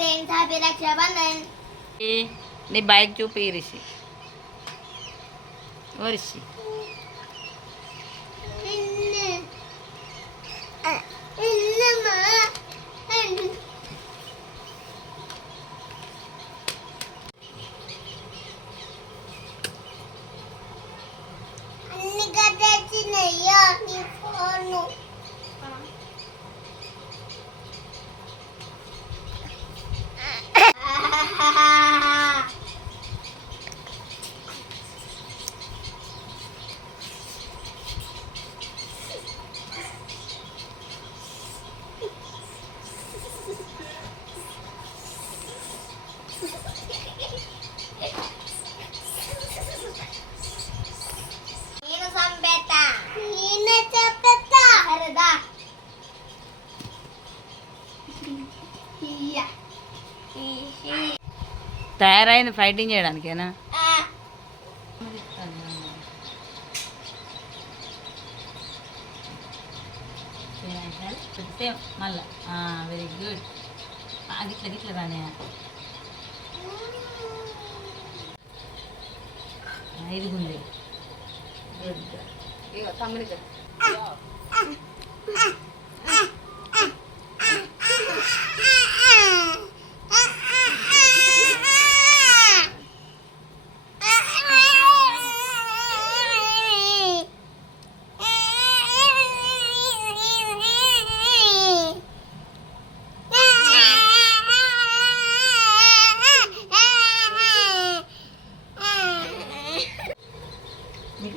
બેન સાથે રક્ષાબંધન એ ને બાઇક જો પહેરીશી વર્ષી Anne kadar için ya, ni fonu. తయారైంది ఫైటింగ్ చేయడానికేనా? ఆ. సేమ్ మళ్ళా వెరీ గుడ్ గిట్ల గిట్ల రానే ఇది ఉంది గుడ్ ఇగో తమ్ముడికి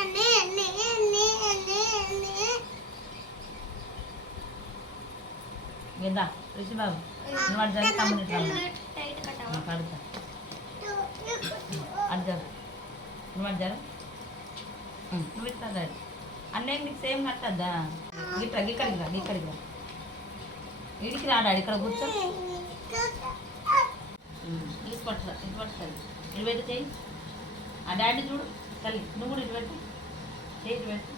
అన్నే, అన్నే. గీదా రిషి బాబు నువ్వు అటు జరిగి తమ్ముని ఇట్లా అమ్మ. టైట్ కట్టావా? నాకు అడుగుతా అటు జరు నువ్వు ఇట్లా జరు అన్నయ్య నీకు సేమ్ కట్టద్దా గిట్లా ఇక్కడికి రా ఇక్కడికి రా. ఇడికి రాడాడు ఇక్కడ కూర్చో. ఇటు పట్టురా ఇటు పట్టుతుంది ఇటు పెట్టి చేయి ఆ డాడీ చూడు తల్లి. నువ్వు కూడా ఇటు పెట్టు. చేయి ఇటు పెట్టు.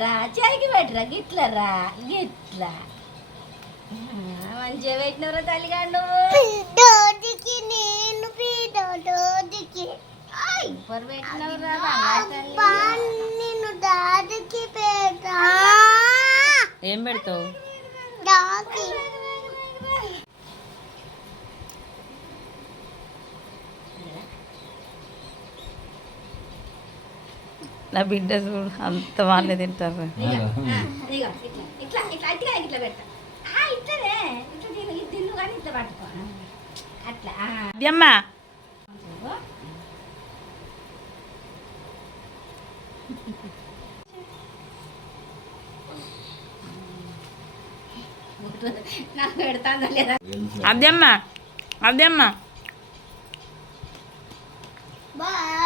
ఇక్కడనే రా చేయికి పెట్టరా? గిట్ల. రా గిట్ల మంచిగా పెట్టినవరా తల్లిగాడు నేను సూపర్ పెట్టినవరా నేను దాడికి పెడతా. ఏం పెడతావు? నా బిడ్డ చూడు అంత వాళ్ళే తింటారు ఇగో, ఇట్లా ఇట్లా ఇట్లా ఇట్లా ఇట్లా పెట్ట ఆ, ఇట్లనే ఇట్లా తిను ఇది తిను కానీ ఇట్లా పట్టుకో ఆ, అట్లా ఆ. అమ్మ ఇగో. నాకు పెడతాందా లేదా అద్దెమ్మ అద్దెమ్మ బాయ్